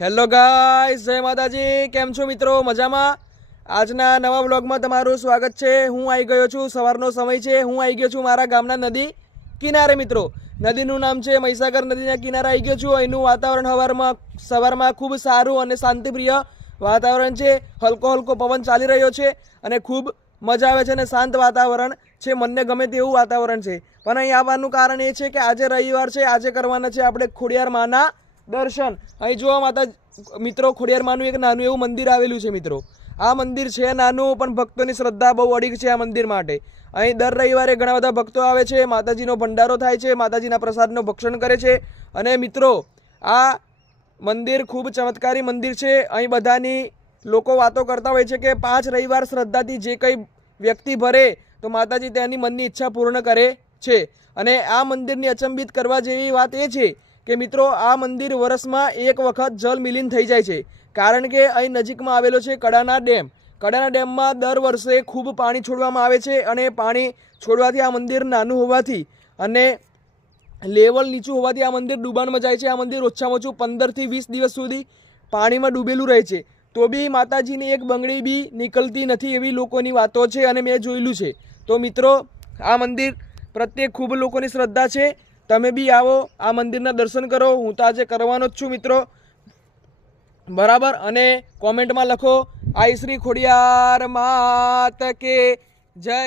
Hello guys, જય માતાજી। કેમ છો મિત્રો? મજામાં? આજના નવા બ્લોગમાં તમારું સ્વાગત છે। હું આવી ગયો છું, સવારનો સમય છે। હું આવી ગયો છું મારા ગામના નદી કિનારે મિત્રો। નદીનું નામ છે મહીસાગર। નદીના કિનારે આવી ગયો છું। અહીંનું વાતાવરણ સવારમાં ખૂબ સારું અને શાંતિપ્રિય વાતાવરણ છે। હલકો હલકો પવન ચાલી રહ્યો છે અને ખૂબ મજા આવે છે અને શાંત વાતાવરણ છે। મનને ગમે તેવું વાતાવરણ છે। પણ અહીં આવવાનું કારણ એ છે કે આજે રવિવાર છે। આજે કરવાના છે આપણે ખોડિયાર માના દર્શન। અહીં જોવા માતા મિત્રો, ખોડિયાર માનું એક નાનું એવું મંદિર આવેલું છે મિત્રો। આ મંદિર છે નાનું, પણ ભક્તોની શ્રદ્ધા બહુ અડીક છે આ મંદિર માટે। અહીં દર રવિવારે ઘણા બધા ભક્તો આવે છે। માતાજીનો ભંડારો થાય છે, માતાજીના પ્રસાદનો ભક્ષણ કરે છે। અને મિત્રો, આ મંદિર ખૂબ ચમત્કારી મંદિર છે। અહીં બધાની લોકો વાતો કરતા હોય છે કે 5 રવિવાર શ્રદ્ધાથી જે કંઈ વ્યક્તિ ભરે તો માતાજી તેની મનની ઈચ્છા પૂર્ણ કરે છે। અને આ મંદિરની અચંબિત કરવા જેવી વાત એ છે કે મિત્રો, આ મંદિર વર્ષમાં એક વખત જલ મિલિન થઈ જાય છે। કારણ કે અહીં નજીકમાં આવેલો છે કડાના ડેમ। કડાના ડેમમાં દર વર્ષે ખૂબ પાણી છોડવામાં આવે છે અને પાણી છોડવાથી આ મંદિર નાનું હોવાથી અને લેવલ નીચું હોવાથી આ મંદિર ડૂબાણમાં જાય છે। આ મંદિર ઓછામાં ઓછું 15 થી 20 દિવસ સુધી પાણીમાં ડૂબેલું રહે છે, તો બી માતાજીની એક બંગડી બી નીકળતી નથી એવી લોકોની વાતો છે અને મેં જોયેલું છે। તો મિત્રો, આ મંદિર પ્રત્યે ખૂબ લોકોની શ્રદ્ધા છે। તમે બી આવો, આ મંદિરના દર્શન કરો। હું તો આજે કરવાનો જ છું મિત્રો, બરાબર। અને કોમેન્ટમાં લખો, આઈ શ્રી ખોડિયાર માત કે જય।